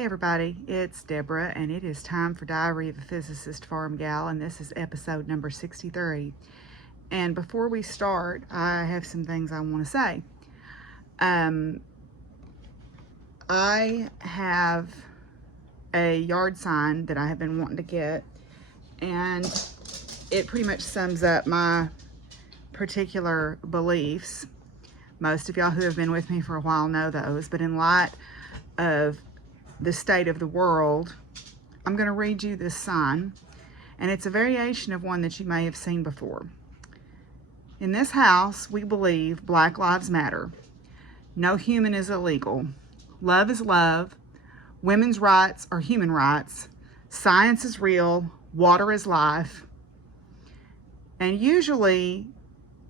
Hey everybody, it's Deborah, and it is time for Diary of a Physicist Farmgal, and this is episode number 63. And before we start, I have some things I want to say. I have a yard sign that I have been wanting to get, and it pretty much sums up my particular beliefs. Most of y'all who have been with me for a while know those, but in light of the state of the world, I'm going to read you this sign, and it's a variation of one that you may have seen before. In this house, we believe Black Lives Matter. No human is illegal. Love is love. Women's rights are human rights. Science is real. Water is life. And usually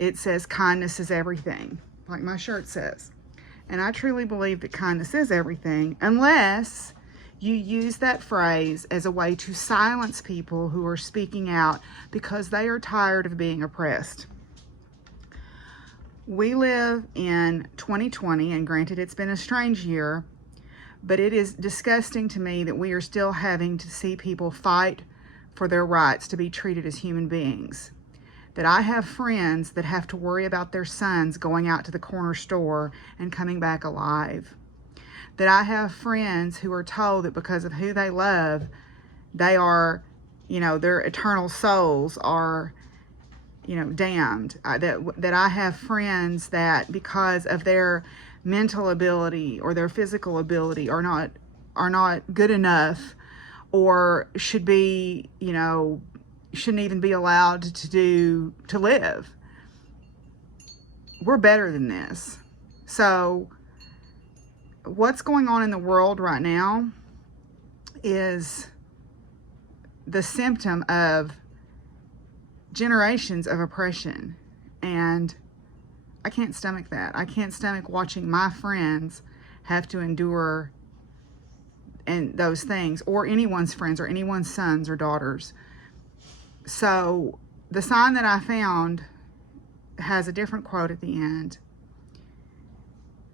it says kindness is everything, like my shirt says. And I truly believe that kindness is everything, unless you use that phrase as a way to silence people who are speaking out because they are tired of being oppressed. We live in 2020, and granted it's been a strange year, but it is disgusting to me that we are still having to see people fight for their rights to be treated as human beings. That I have friends that have to worry about their sons going out to the corner store and coming back alive. That I have friends who are told that because of who they love, they are, their eternal souls are, damned. That I have friends that because of their mental ability or their physical ability are not good enough, or should be, shouldn't even be allowed to live. We're better than this. So what's going on in the world right now is the symptom of generations of oppression, and I can't stomach that. I can't stomach watching my friends have to endure and those things, or anyone's friends or anyone's sons or daughters. So the sign that I found has a different quote at the end.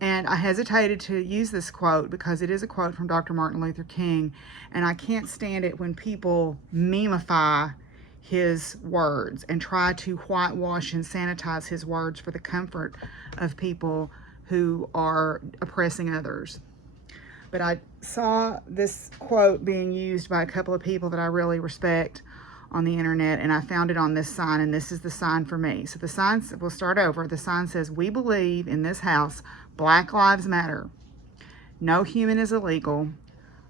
And I hesitated to use this quote because it is a quote from Dr. Martin Luther King, and I can't stand it when people memify his words and try to whitewash and sanitize his words for the comfort of people who are oppressing others. But I saw this quote being used by a couple of people that I really respect on the internet, and I found it on this sign, and this is the sign for me. So the sign, we'll start over. The sign says, "We believe in this house Black Lives Matter. No human is illegal.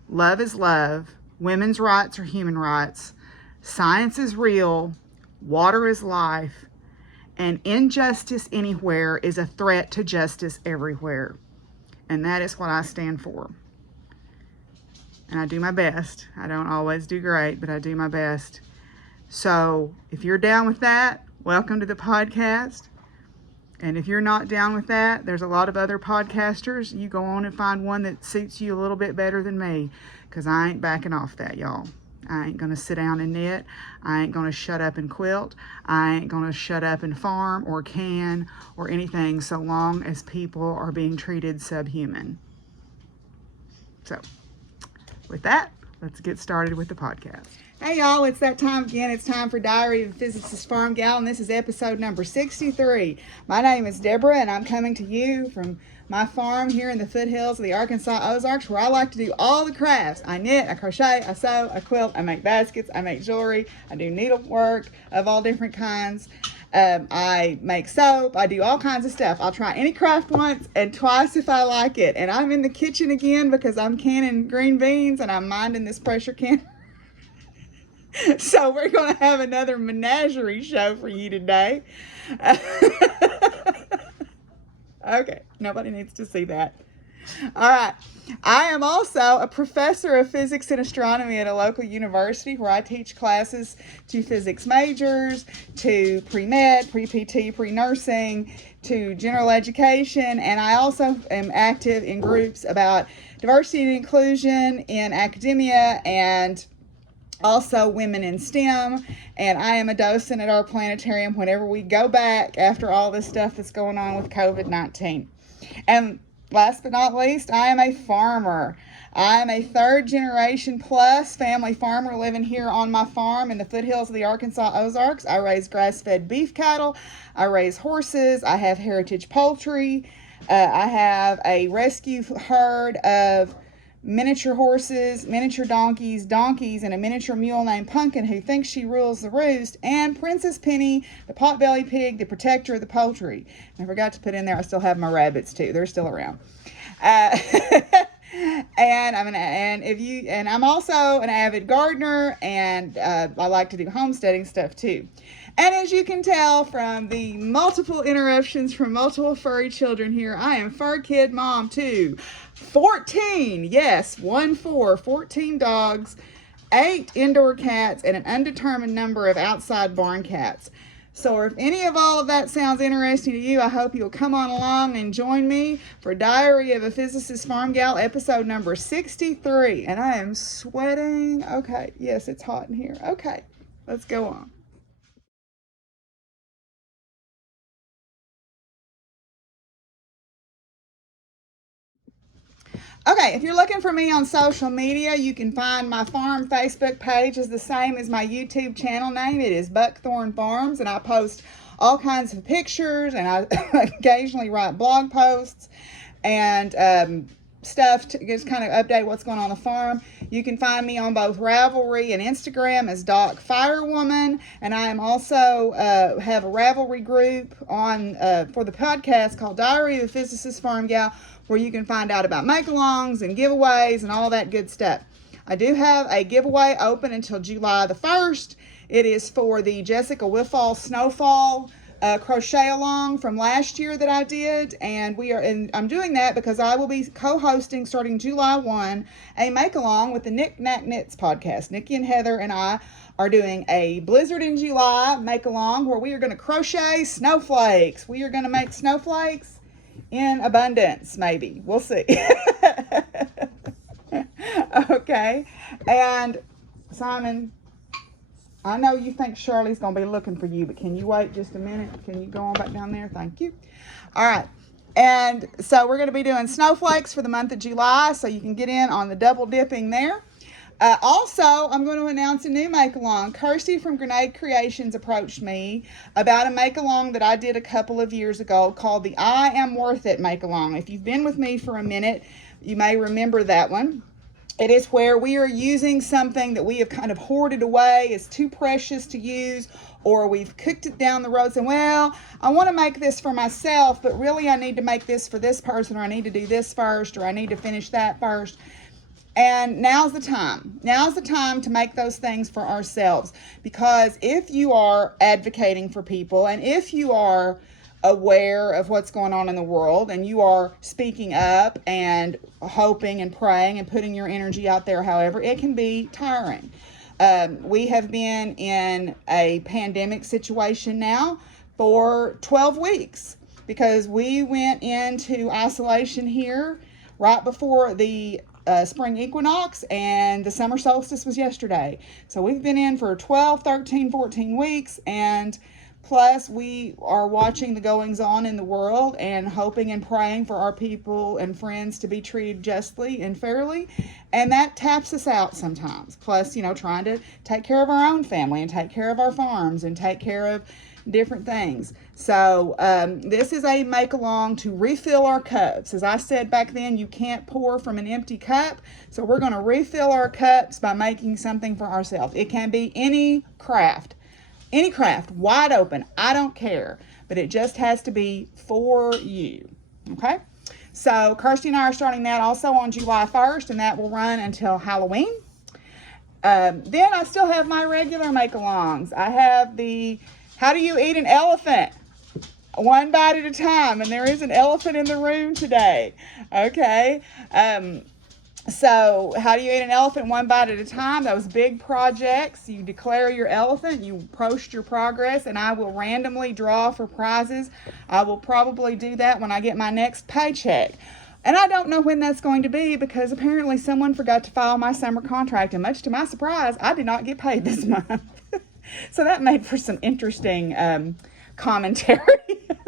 Love is love. Women's rights are human rights. Science is real. Water is life. And injustice anywhere is a threat to justice everywhere." And that is what I stand for. And I do my best. I don't always do great, but I do my best. So if you're down with that, welcome to the podcast. And if you're not down with that, there's a lot of other podcasters. You go on and find one that suits you a little bit better than me, because I ain't backing off that, y'all. I ain't going to sit down and knit. I ain't going to shut up and quilt. I ain't going to shut up and farm or can or anything, so long as people are being treated subhuman. So with that, let's get started with the podcast. Hey y'all, it's that time again. It's time for Diary of a Physicist Farmgal, and this is episode number 63. My name is Deborah, and I'm coming to you from my farm here in the foothills of the Arkansas Ozarks, where I like to do all the crafts. I knit, I crochet, I sew, I quilt, I make baskets, I make jewelry, I do needlework of all different kinds. I make soap. I do all kinds of stuff. I'll try any craft once and twice if I like it. And I'm in the kitchen again because I'm canning green beans and I'm minding this pressure can. So we're going to have another menagerie show for you today. Okay, nobody needs to see that. All right. I am also a professor of physics and astronomy at a local university where I teach classes to physics majors, to pre-med, pre-PT, pre-nursing, to general education, and I also am active in groups about diversity and inclusion in academia and also women in STEM, and I am a docent at our planetarium whenever we go back after all this stuff that's going on with COVID-19. And last but not least, I am a farmer. I'm a third generation plus family farmer living here on my farm in the foothills of the Arkansas Ozarks. I raise grass-fed beef cattle. I raise horses. I have heritage poultry. I have a rescue herd of miniature horses, miniature donkeys, and a miniature mule named Pumpkin who thinks she rules the roost, and Princess Penny, the potbelly pig, the protector of the poultry. And I forgot to put in there, I still have my rabbits too. They're still around. And I'm also an avid gardener, and I like to do homesteading stuff too. And as you can tell from the multiple interruptions from multiple furry children here, I am fur kid mom too. 14, yes, 14 dogs, 8 indoor cats, and an undetermined number of outside barn cats. So if any of all of that sounds interesting to you, I hope you'll come on along and join me for Diary of a Physicist Farmgal, episode number 63. And I am sweating. Okay, yes, it's hot in here. Okay, let's go on. Okay, if you're looking for me on social media, you can find my farm Facebook page is the same as my YouTube channel name. It is Buckthorn Farms, and I post all kinds of pictures, and I occasionally write blog posts and stuff to just kind of update what's going on the farm. You can find me on both Ravelry and Instagram as Doc Firewoman, and I am also have a Ravelry group on for the podcast called Diary of the Physicist Farmgal, where you can find out about make-alongs and giveaways and all that good stuff. I do have a giveaway open until July the 1st. It is for the Jessica Wiffall Snowfall crochet along from last year that I did, and I'm doing that because I will be co-hosting starting July 1 a make-along with the Knick Knack Knits podcast. Nikki and Heather and I are doing a Blizzard in July make-along where we are going to crochet snowflakes. We are going to make snowflakes in abundance, maybe. We'll see. Okay. And Simon, I know you think Shirley's going to be looking for you, but can you wait just a minute? Can you go on back down there? Thank you. All right. And so we're going to be doing snowflakes for the month of July, so you can get in on the double dipping there. Also, I'm going to announce a new make-along. Kirsty from Grenade Creations approached me about a make-along that I did a couple of years ago called the I Am Worth It make-along. If you've been with me for a minute, you may remember that one. It is where we are using something that we have kind of hoarded away, is too precious to use, or we've cooked it down the road saying, well, I want to make this for myself, but really I need to make this for this person, or I need to do this first, or I need to finish that first. And now's the time. Now's the time to make those things for ourselves. Because if you are advocating for people, and if you are aware of what's going on in the world, and you are speaking up and hoping and praying and putting your energy out there, however, it can be tiring. We have been in a pandemic situation now for 12 weeks because we went into isolation here right before the spring equinox, and the summer solstice was yesterday. So we've been in for 12, 13, 14 weeks, and plus we are watching the goings on in the world and hoping and praying for our people and friends to be treated justly and fairly, and that taps us out sometimes. Plus, trying to take care of our own family and take care of our farms and take care of different things. So this is a make-along to refill our cups. As I said back then, you can't pour from an empty cup. So we're going to refill our cups by making something for ourselves. It can be any craft, wide open. I don't care, but it just has to be for you. Okay. So Kirsty and I are starting that also on July 1st, and that will run until Halloween. Then I still have my regular make-alongs. I have the How Do You Eat an Elephant? One bite at a time. And there is an elephant in the room today. Okay. So how do you eat an elephant one bite at a time? Those big projects. You declare your elephant. You post your progress. And I will randomly draw for prizes. I will probably do that when I get my next paycheck. And I don't know when that's going to be because apparently someone forgot to file my summer contract. And much to my surprise, I did not get paid this month. So that made for some interesting commentary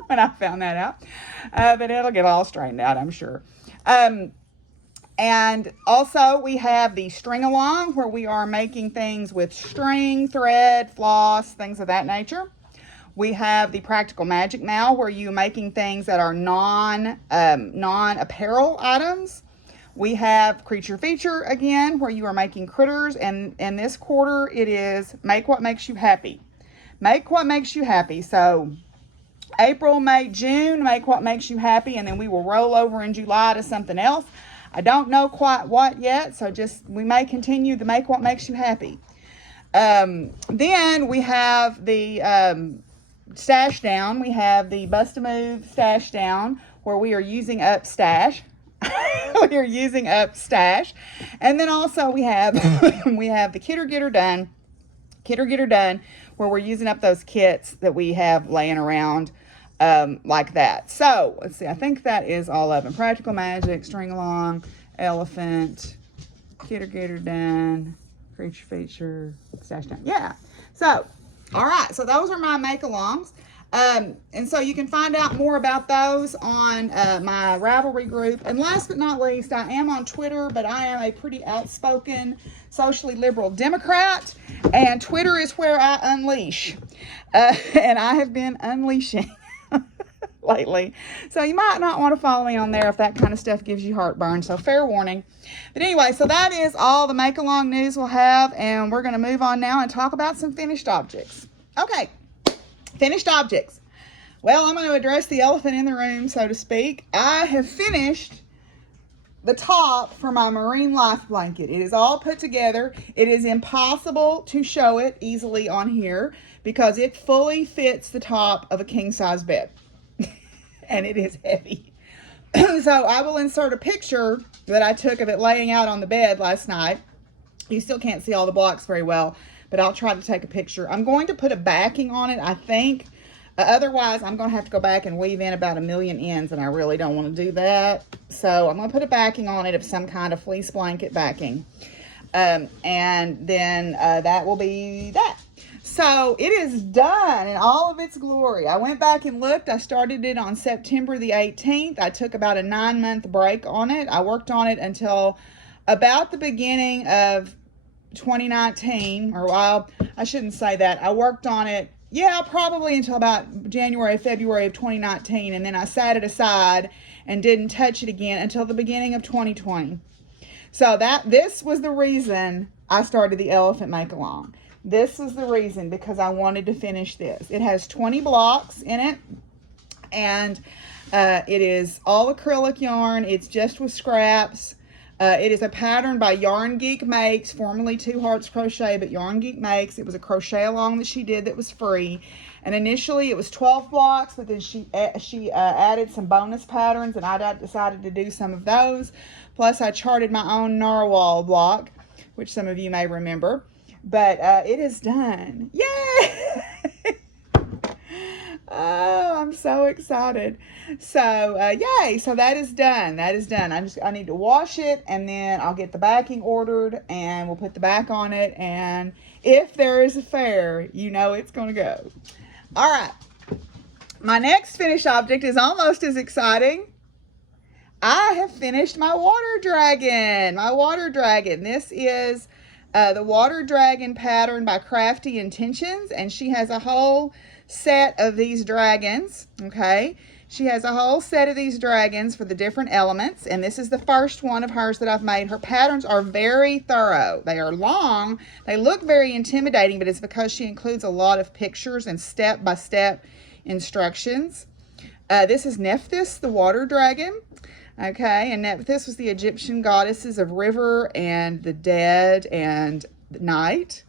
when I found that out. But it'll get all straightened out, I'm sure. And also we have the string along, where we are making things with string, thread, floss, things of that nature. We have the Practical Magic Mal, where you're making things that are non-apparel items. We have Creature Feature again, where you are making critters, and in this quarter it is Make What Makes You Happy. Make what makes you happy. So April, May, June, make what makes you happy, and then we will roll over in July to something else. I don't know quite what yet, so we may continue the Make What Makes You Happy. Then we have the stash down. We have the Bust-A-Move stash down, where we are using up stash. We are using up stash. And then also we have we have the Kit or Get Her Done. Kit or Get Her Done, where we're using up those kits that we have laying around like that. So let's see, I think that is all of them. Practical Magic, String Along, Elephant, Kit or Get Her Done, Creature Feature, Stash Down. Yeah. So, all right. So those are my make-alongs. And so you can find out more about those on my Ravelry group. And last but not least, I am on Twitter, but I am a pretty outspoken, socially liberal Democrat, and Twitter is where I unleash. And I have been unleashing lately. So you might not want to follow me on there if that kind of stuff gives you heartburn. So fair warning. But anyway, so that is all the make-along news we'll have. And we're going to move on now and talk about some finished objects. Okay. Finished objects. Well, I'm going to address the elephant in the room, so to speak. I have finished the top for my marine life blanket. It is all put together. It is impossible to show it easily on here because it fully fits the top of a king-size bed. And it is heavy. So I will insert a picture that I took of it laying out on the bed last night. You still can't see all the blocks very well, but I'll try to take a picture. I'm going to put a backing on it, I think. Otherwise, I'm going to have to go back and weave in about 1,000,000 ends, and I really don't want to do that. So I'm going to put a backing on it of some kind of fleece blanket backing. And then that will be that. So it is done in all of its glory. I went back and looked. I started it on September the 18th. I took about a 9-month break on it. I worked on it until about the beginning of 2019, or well, I shouldn't say that. I worked on it, probably until about January, February of 2019, and then I sat it aside and didn't touch it again until the beginning of 2020. So this was the reason I started the Elephant Make-Along. This was the reason, because I wanted to finish this. It has 20 blocks in it, and it is all acrylic yarn. It's just with scraps. It is a pattern by Yarn Geek Makes, formerly Two Hearts Crochet, but Yarn Geek Makes. It was a crochet along that she did that was free. And initially it was 12 blocks, but then she added some bonus patterns, and I decided to do some of those. Plus I charted my own narwhal block, which some of you may remember. But it is done. Yay! Oh, I'm so excited. So, yay. So that is done. That is done. I need to wash it, and then I'll get the backing ordered, and we'll put the back on it. And if there is a fair, you know it's going to go. All right. My next finished object is almost as exciting. I have finished my water dragon. My water dragon. This is the Water Dragon pattern by Crafty Intentions, and she has a whole set of these dragons. Okay, she has a whole set of these dragons for the different elements, and this is the first one of hers that I've made. Her patterns are very thorough. They are long. They look very intimidating, but it's because she includes a lot of pictures and step-by-step instructions. This is Nephthys, the water dragon. Okay, and Nephthys was the Egyptian goddesses of river and the dead and the night.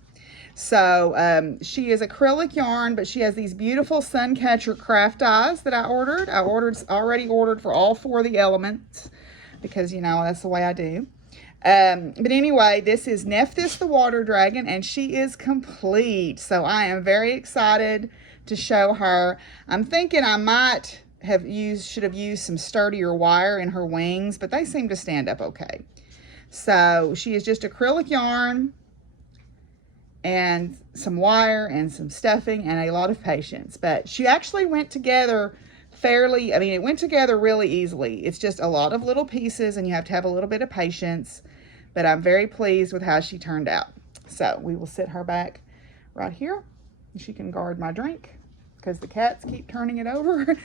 So she is acrylic yarn, but she has these beautiful Suncatcher craft eyes that I ordered. Already ordered for all 4 of the elements because, you know, that's the way I do. But anyway, this is Nephthys the water dragon, and she is complete. So I am very excited to show her. I'm thinking I might should have used some sturdier wire in her wings, but they seem to stand up okay. So she is just acrylic yarn and some wire and some stuffing and a lot of patience, but she actually went together fairly, I mean, it went together really easily. It's just a lot of little pieces and you have to have a little bit of patience, but I'm very pleased with how she turned out. So we will sit her back right here and she can guard my drink because the cats keep turning it over.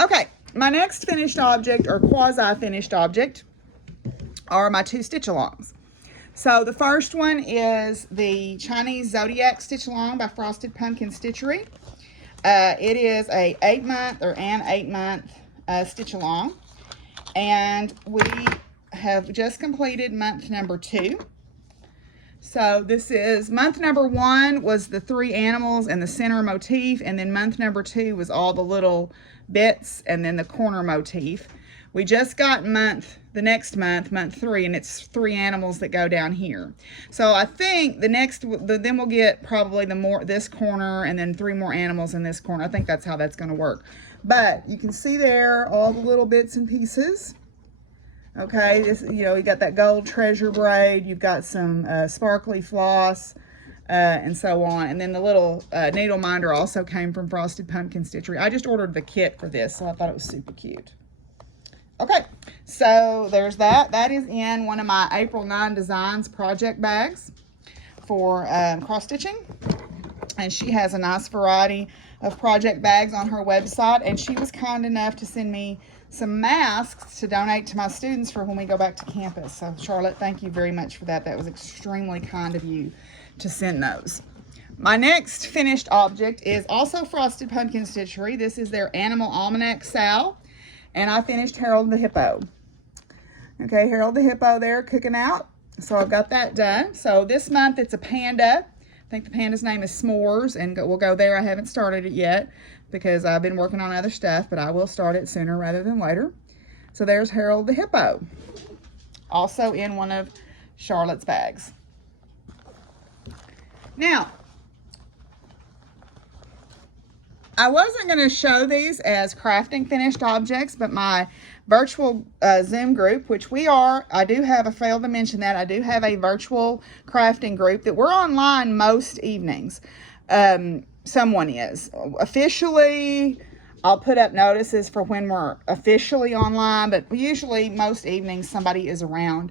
Okay, my next finished object or quasi-finished object are my 2 stitch-alongs. So the first one is the Chinese Zodiac Stitch-Along by Frosted Pumpkin Stitchery. It is an 8-month stitch-along, and we have just completed month number 2. So this is month number 1 was the 3 animals and the center motif, and then month number 2 was all the little bits and then the corner motif. We just got the next month, month 3, and it's 3 animals that go down here. So I think then we'll get probably this corner and then 3 more animals in this corner. I think that's how that's going to work. But you can see there all the little bits and pieces. Okay, you got that gold treasure braid, you've got some sparkly floss, and so on. And then the little needle minder also came from Frosted Pumpkin Stitchery. I just ordered the kit for this, so I thought it was super cute. Okay, so there's that. That is in one of my April 9 Designs project bags for cross-stitching. And she has a nice variety of project bags on her website. And she was kind enough to send me some masks to donate to my students for when we go back to campus. So, Charlotte, thank you very much for that. That was extremely kind of you to send those. My next finished object is also Frosted Pumpkin Stitchery. This is their Animal Almanac Sal. And I finished Harold the Hippo. Okay, Harold the Hippo there cooking out. So I've got that done. So this month it's a panda. I think the panda's name is S'mores, and we'll go there. I haven't started it yet because I've been working on other stuff, but I will start it sooner rather than later. So there's Harold the Hippo. Also in one of Charlotte's bags. Now, I wasn't going to show these as crafting finished objects, but my virtual Zoom group, which I failed to mention that, I do have a virtual crafting group that we're online most evenings. Someone is. Officially, I'll put up notices for when we're officially online, but usually most evenings somebody is around.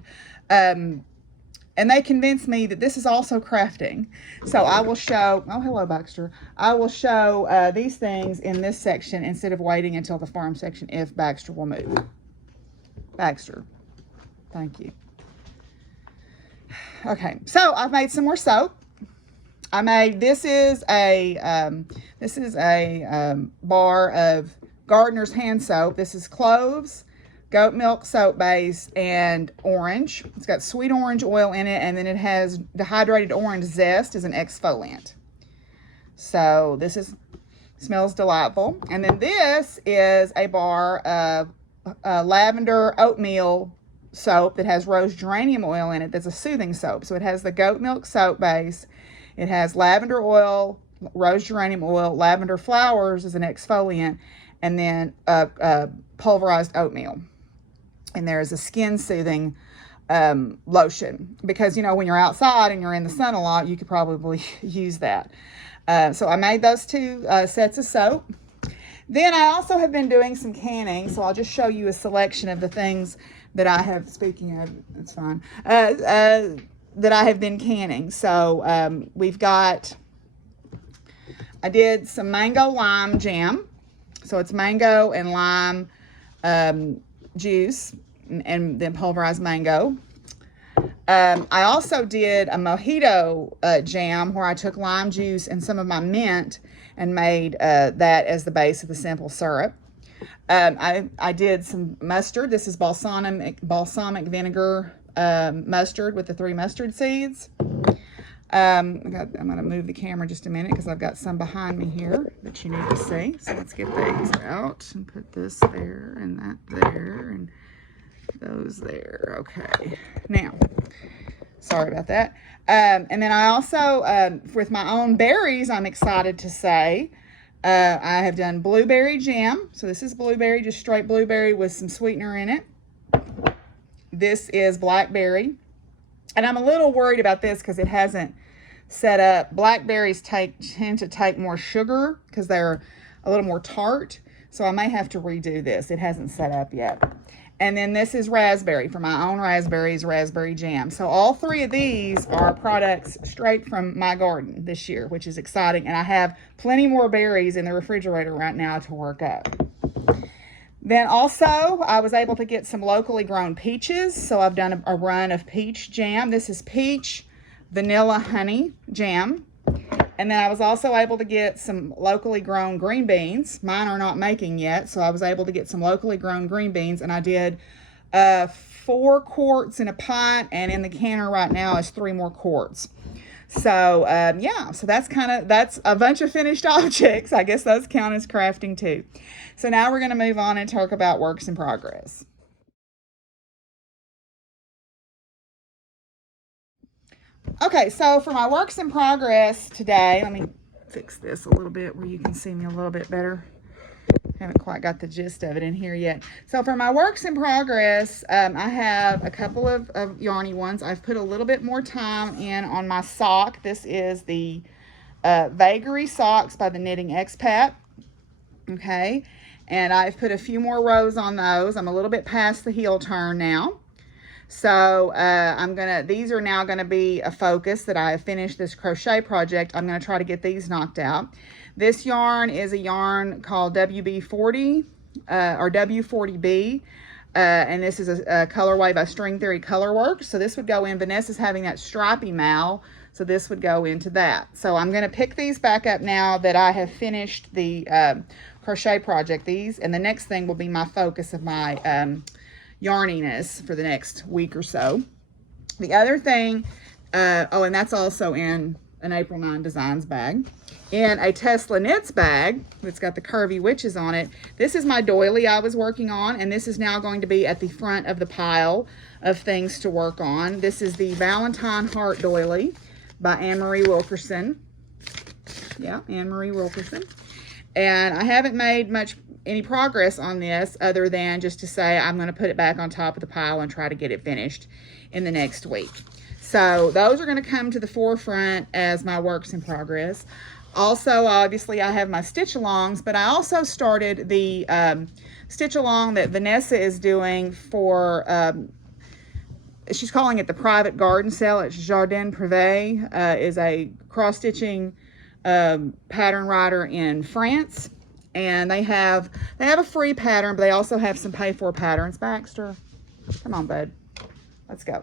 And they convinced me that this is also crafting. So I will show, oh, hello, Baxter. I will show these things in this section instead of waiting until the farm section if Baxter will move. Baxter, thank you. Okay, so I've made some more soap. This is a bar of Gardener's hand soap. This is cloves, goat milk soap base, and orange. It's got sweet orange oil in it, and then it has dehydrated orange zest as an exfoliant. So this smells delightful. And then this is a bar of lavender oatmeal soap that has rose geranium oil in it. That's a soothing soap. So it has the goat milk soap base. It has lavender oil, rose geranium oil, lavender flowers as an exfoliant, and then pulverized oatmeal. And there is a skin soothing lotion, because when you're outside and you're in the sun a lot, you could probably use that. So I made those 2 sets of soap. Then I also have been doing some canning, so I'll just show you a selection of the things that I have, speaking of, it's fine, that I have been canning. So I did some mango lime jam. So it's mango and lime juice and then pulverized mango. I also did a mojito jam where I took lime juice and some of my mint and made that as the base of the simple syrup. I did some mustard. This is balsamic vinegar mustard with the 3 mustard seeds. I'm going to move the camera just a minute because I've got some behind me here that you need to see. So let's get these out and put this there and that there and those there. Okay. Now, sorry about that. And then I also, with my own berries, I'm excited to say, I have done blueberry jam. So this is blueberry, just straight blueberry with some sweetener in it. This is blackberry. And I'm a little worried about this because it hasn't set up. Blackberries tend to take more sugar because they're a little more tart. So I may have to redo this. It hasn't set up yet. And then this is raspberry, for my own raspberries, raspberry jam. So all three of these are products straight from my garden this year, which is exciting. And I have plenty more berries in the refrigerator right now to work up. Then also, I was able to get some locally grown peaches. So I've done a run of peach jam. This is peach vanilla honey jam. And then I was also able to get some locally grown green beans. Mine are not making yet, so I was able to get some locally grown green beans, and I did 4 quarts in a pot, and in the canner right now is 3 more quarts. So yeah, so that's a bunch of finished objects. I guess those count as crafting too. So now we're going to move on and talk about works in progress. Okay, so for my works in progress today, let me fix this a little bit where you can see me a little bit better. Haven't quite got the gist of it in here yet. So for my works in progress, I have a couple of yarny ones. I've put a little bit more time in on my sock. This is the Vagary socks by the Knitting Expat. Okay, and I've put a few more rows on those. I'm a little bit past the heel turn now. So these are now gonna be a focus that I have finished this crochet project. I'm gonna try to get these knocked out. This yarn is a yarn called WB40 or W40B. And this is a colorway by String Theory Colorworks. So this would go in, Vanessa's having that stripy mal, so this would go into that. So I'm gonna pick these back up now that I have finished the crochet project. And the next thing will be my focus of my yarniness for the next week or so. The other thing, and that's also in an April 9 Designs bag. In a Tesla Knits bag that's got the curvy witches on it, this is my doily I was working on, and this is now going to be at the front of the pile of things to work on. This is the Valentine Heart doily by Anne-Marie Wilkerson. Yeah, Anne-Marie Wilkerson. And I haven't made any progress on this other than just to say I'm going to put it back on top of the pile and try to get it finished in the next week. So those are going to come to the forefront as my works in progress. Also, obviously, I have my stitch alongs, but I also started the stitch along that Vanessa is doing for, she's calling it the private garden sale. It's Jardin Privé, is a cross-stitching pattern writer in France. And they have a free pattern, but they also have some pay-for patterns. Baxter, come on, bud. Let's go.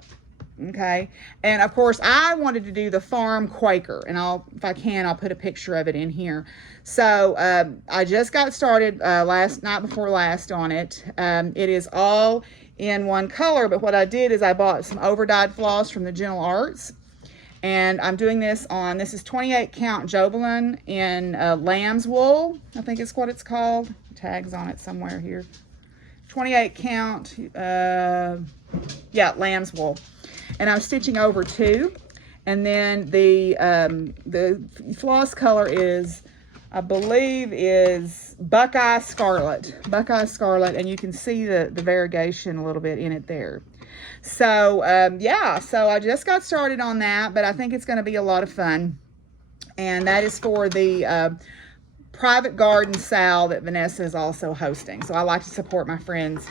Okay. And of course, I wanted to do the Farm Quaker, and if I can, I'll put a picture of it in here. So I just got started night before last on it. It is all in one color, but what I did is I bought some over-dyed floss from the Gentle Arts. And I'm doing this is 28 count Jobelin in lamb's wool, I think is what it's called. Tags on it somewhere here. 28 count, yeah, lamb's wool. And I'm stitching over 2. And then the floss color is, I believe, is Buckeye Scarlet. Buckeye Scarlet, and you can see the variegation a little bit in it there. So yeah, so I just got started on that, but I think it's going to be a lot of fun. And that is for the private garden sale that Vanessa is also hosting. So I like to support my friends'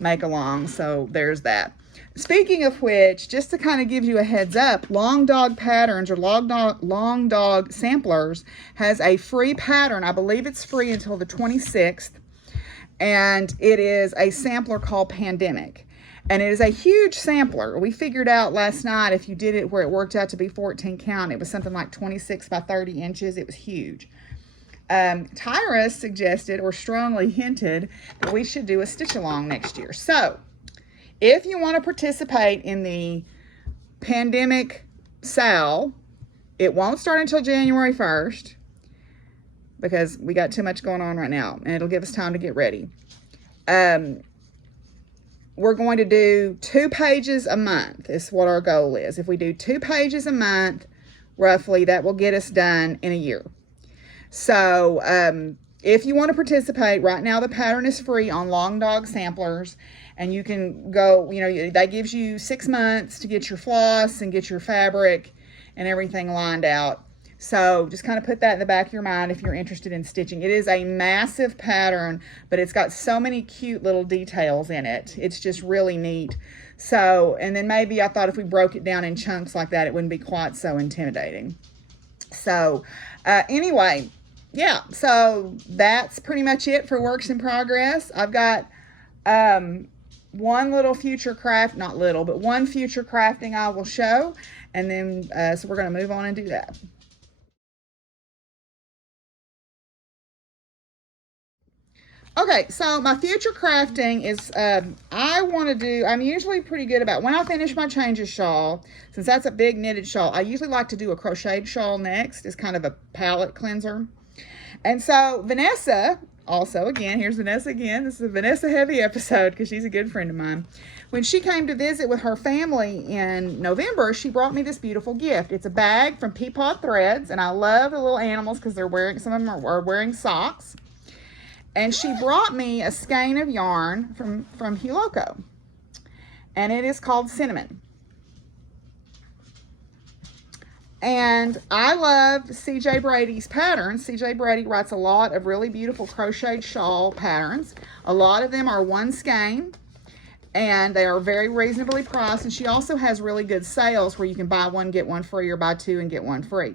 make-along, so there's that. Speaking of which, just to kind of give you a heads up, Long Dog Patterns or Long Dog Samplers has a free pattern. I believe it's free until the 26th. And it is a sampler called Pandemic. And it is a huge sampler. We figured out last night, if you did it where it worked out to be 14 count, it was something like 26 by 30 inches. It was huge. Tyra suggested or strongly hinted that we should do a stitch along next year. So if you want to participate in the Pandemic sale, it won't start until January 1st because we got too much going on right now, and it'll give us time to get ready. We're going to do 2 pages a month is what our goal is. If we do 2 pages a month, roughly, that will get us done in a year. So if you want to participate, right now the pattern is free on Long Dog Samplers, and you can go, that gives you 6 months to get your floss and get your fabric and everything lined out. So just kind of put that in the back of your mind if you're interested in stitching. It is a massive pattern, but it's got so many cute little details in it. It's just really neat. So, and then maybe I thought if we broke it down in chunks like that, it wouldn't be quite so intimidating. So anyway, yeah, so that's pretty much it for works in progress. I've got one little future craft, not little, but one future crafting I will show. And then, so we're going to move on and do that. Okay, so my future crafting is, I want to do, I'm usually pretty good about, when I finish my changes shawl, since that's a big knitted shawl, I usually like to do a crocheted shawl next. It's kind of a palette cleanser. And so Vanessa, also again, here's Vanessa again. This is a Vanessa heavy episode because she's a good friend of mine. When she came to visit with her family in November, she brought me this beautiful gift. It's a bag from Peapod Threads, and I love the little animals because they're wearing, some of them are wearing socks. And she brought me a skein of yarn from Huloko, and it is called Cinnamon. And I love CJ Brady's patterns. CJ Brady writes a lot of really beautiful crocheted shawl patterns. A lot of them are one skein, and they are very reasonably priced. And she also has really good sales where you can buy one, get one free, or buy two and get one free.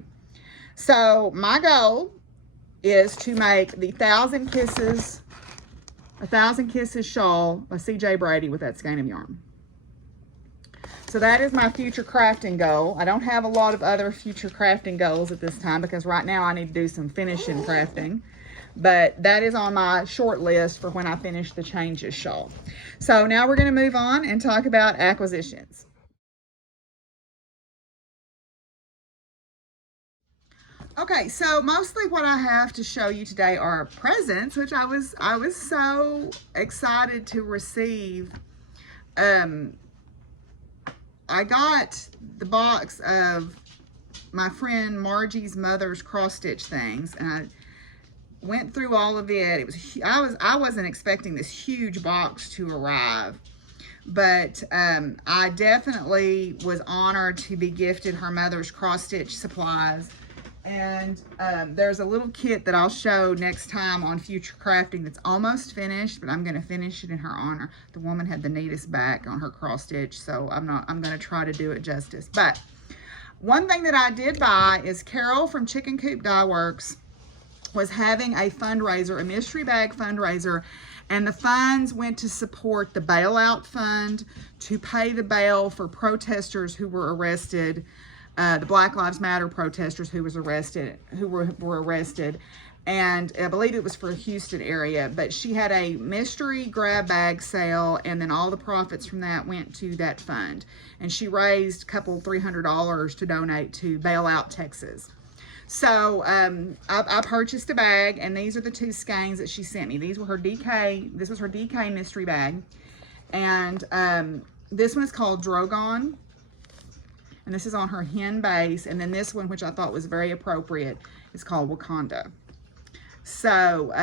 So my goal is to make the 1,000 Kisses shawl by CJ Brady with that skein of yarn. So that is my future crafting goal. I don't have a lot of other future crafting goals at this time because right now I need to do some finishing crafting. But that is on my short list for when I finish the changes shawl. So now we're going to move on and talk about acquisitions. Okay, so mostly what I have to show you today are presents, which I was so excited to receive. I got the box of my friend Margie's mother's cross stitch things, and I went through all of it. It was I wasn't expecting this huge box to arrive, but I definitely was honored to be gifted her mother's cross stitch supplies. And there's a little kit that I'll show next time on future crafting that's almost finished, but I'm going to finish it in her honor. The woman had the neatest back on her cross stitch, so I'm going to try to do it justice. But one thing that I did buy is Carol from Chicken Coop Dye Works was having a fundraiser, a mystery bag fundraiser, and the funds went to support the bailout fund to pay the bail for protesters who were arrested. The Black Lives Matter protesters who were arrested, and I believe it was for the Houston area. But she had a mystery grab bag sale, and then all the profits from that went to that fund. And she raised a couple $300 to donate to Bailout Texas. So I purchased a bag, and these are the two skeins that she sent me. These were her DK. This was her DK mystery bag, and this one is called Drogon. And this is on her hen base. And then this one, which I thought was very appropriate, is called Wakanda. So,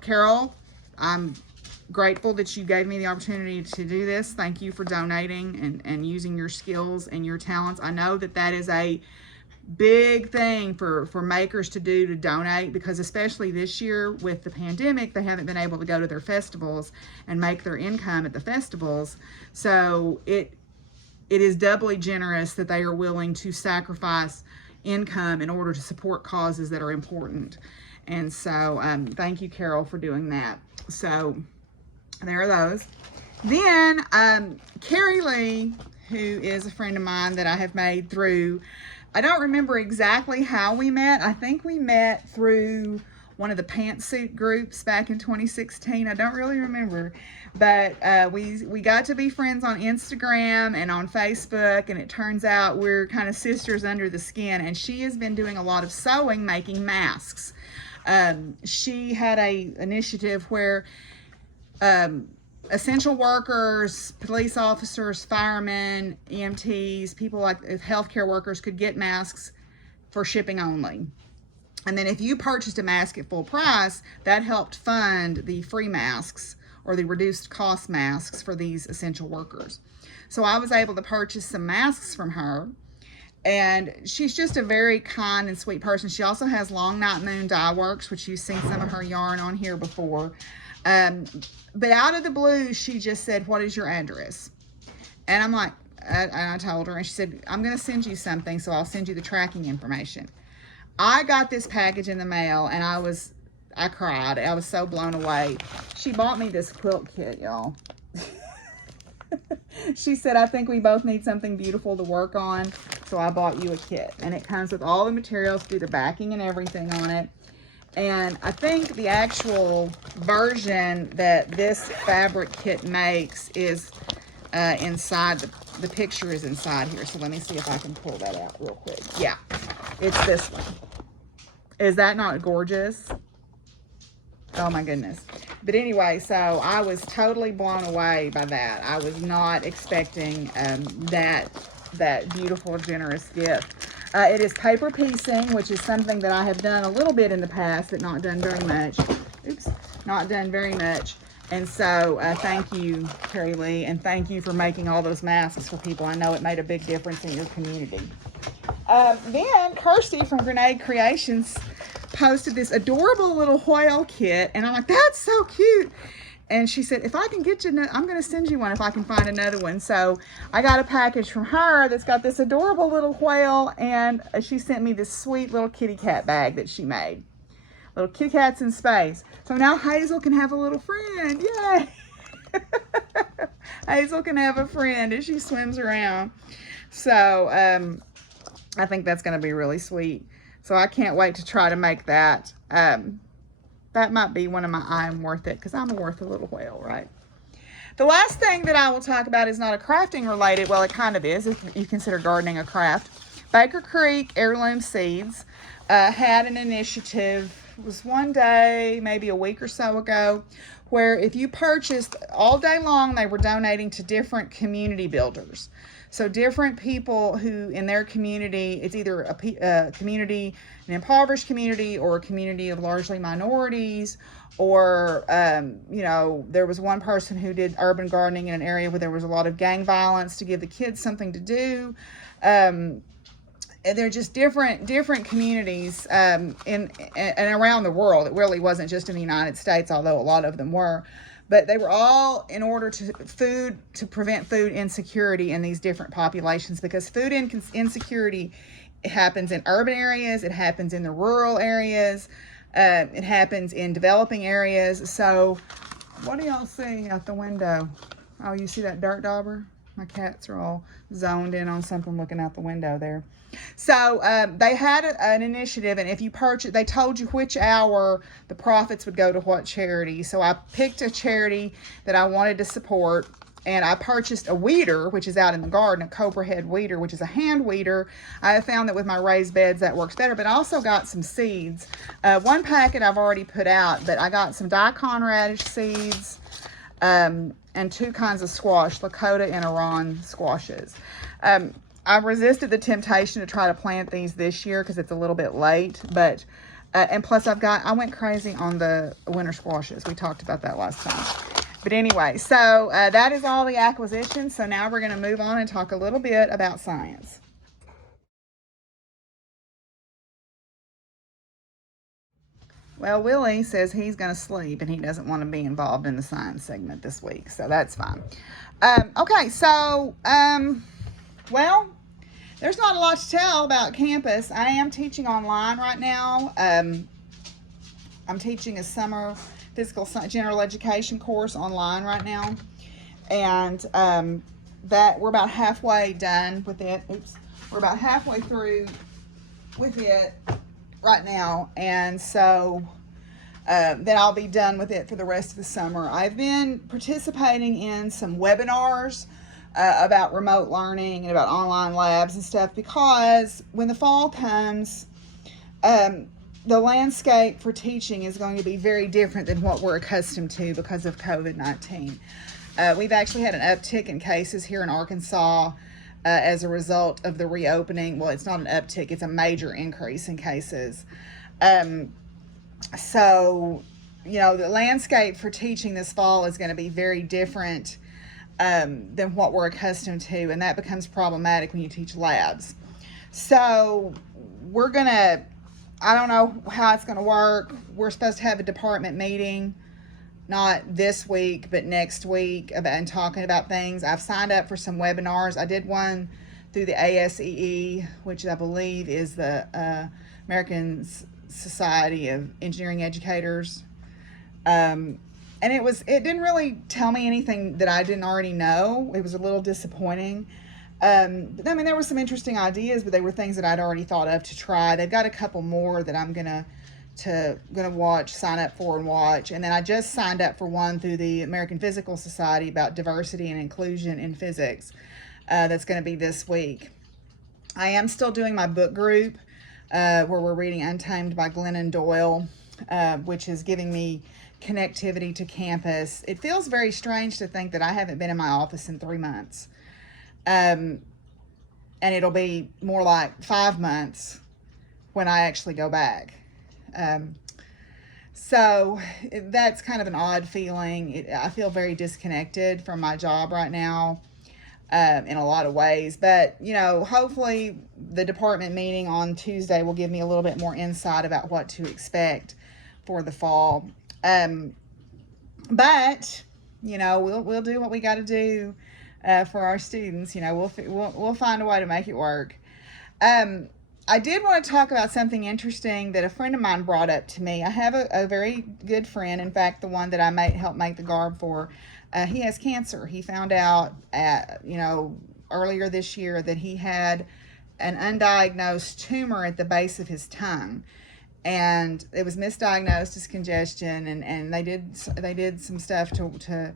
Carol, I'm grateful that you gave me the opportunity to do this. Thank you for donating and using your skills and your talents. I know that that is a big thing for makers to do, to donate, because especially this year with the pandemic, they haven't been able to go to their festivals and make their income at the festivals. So it is doubly generous that they are willing to sacrifice income in order to support causes that are important. And so thank you, Carol, for doing that. So there are those. Then Carrie Lee, who is a friend of mine that I have made through, I don't remember exactly how we met. I think we met through one of the pantsuit groups back in 2016. I don't really remember, but we got to be friends on Instagram and on Facebook, and it turns out we're kind of sisters under the skin. And she has been doing a lot of sewing, making masks. She had a initiative where essential workers, police officers, firemen, EMTs, people like healthcare workers could get masks for shipping only. And then if you purchased a mask at full price, that helped fund the free masks or the reduced cost masks for these essential workers. So I was able to purchase some masks from her, And she's just a very kind and sweet person. She also has Long Night Moon Dye Works, which you've seen some of her yarn on here before. But out of the blue, she just said, "What is your address?" And I'm like, and I told her, and she said, "I'm going to send you something, so I'll send you the tracking information." I got this package in the mail, and I cried. I was so blown away. She bought me this quilt kit, y'all. She said, "I think we both need something beautiful to work on, so I bought you a kit." And it comes with all the materials to do the backing and everything on it. And I think the actual version that this fabric kit makes is inside, the picture is inside here. So let me see if I can pull that out real quick. Yeah, it's this one. Is that not gorgeous? Oh my goodness. But anyway, so I was totally blown away by that. I was not expecting that beautiful, generous gift. It is paper piecing, which is something that I have done a little bit in the past, but not done very much. Oops, not done very much. And so thank you, Carrie Lee, and thank you for making all those masks for people. I know it made a big difference in your community. Then Kirsty from Grenade Creations posted this adorable little whale kit, and I'm like, "That's so cute." And she said, "If I can get you, I'm going to send you one if I can find another one." So I got a package from her that's got this adorable little whale, and she sent me this sweet little kitty cat bag that she made. Little kitty cats in space. So now Hazel can have a little friend. Yay! Hazel can have a friend as she swims around. So I think that's going to be really sweet. So I can't wait to try to make that. That might be one of my I am worth it, because I'm worth a little whale, right? The last thing that I will talk about is not a crafting related. Well, it kind of is if you consider gardening a craft. Baker Creek Heirloom Seeds had an initiative. It was one day, maybe a week or so ago, where if you purchased all day long, they were donating to different community builders. So different people who in their community, it's either a community, an impoverished community, or a community of largely minorities, or, you know, there was one person who did urban gardening in an area where there was a lot of gang violence to give the kids something to do. And they're just different communities in and around the world. It really wasn't just in the United States, although a lot of them were. But they were all in order to prevent food insecurity in these different populations, because food insecurity happens in urban areas, it happens in the rural areas, it happens in developing areas. So what do y'all see out the window? Oh, you see that dirt dauber? My cats are all zoned in on something looking out the window there. So they had an initiative, and if you purchase, they told you which hour the profits would go to what charity. So I picked a charity that I wanted to support, and I purchased a weeder, which is out in the garden, a cobra head weeder, which is a hand weeder. I have found that with my raised beds that works better, but I also got some seeds. One packet I've already put out, but I got some daikon radish seeds, and two kinds of squash, Lakota and Iran squashes. I've resisted the temptation to try to plant these this year because it's a little bit late, but and plus I went crazy on the winter squashes. We talked about that last time. But anyway, so that is all the acquisitions. So now we're going to move on and talk a little bit about science. Well, Willie says he's going to sleep and he doesn't want to be involved in the science segment this week, so that's fine. Okay, so, well, there's not a lot to tell about campus. I am teaching online right now. I'm teaching a summer physical general education course online right now, and that we're about halfway done with it. Oops, we're about halfway through with it right now, and so then I'll be done with it for the rest of the summer. I've been participating in some webinars about remote learning and about online labs and stuff, because when the fall comes, the landscape for teaching is going to be very different than what we're accustomed to because of COVID-19. We've actually had an uptick in cases here in Arkansas as a result of the reopening. Well, it's not an uptick, it's a major increase in cases. So, you know, the landscape for teaching this fall is going to be very different than what we're accustomed to, and that becomes problematic when you teach labs. So we're going to, I don't know how it's going to work. We're supposed to have a department meeting, not this week, but next week, and talking about things. I've signed up for some webinars. I did one through the ASEE, which I believe is the American Society of Engineering Educators. And it didn't really tell me anything that I didn't already know. It was a little disappointing. But, I mean, there were some interesting ideas, but they were things that I'd already thought of to try. They've got a couple more that I'm gonna sign up for and watch. And then I just signed up for one through the American Physical Society about diversity and inclusion in physics. That's going to be this week. I am still doing my book group where we're reading Untamed by Glennon Doyle, which is giving me connectivity to campus. It feels very strange to think that I haven't been in my office in 3 months. And it'll be more like 5 months when I actually go back. So that's kind of an odd feeling. I feel very disconnected from my job right now in a lot of ways. But, hopefully the department meeting on Tuesday will give me a little bit more insight about what to expect for the fall. But, we'll do what we got to do for our students. We'll find a way to make it work. I did want to talk about something interesting that a friend of mine brought up to me. I have a very good friend, in fact, the one that I helped make the garb for. He has cancer. He found out, earlier this year that he had an undiagnosed tumor at the base of his tongue. And it was misdiagnosed as congestion, and they did some stuff to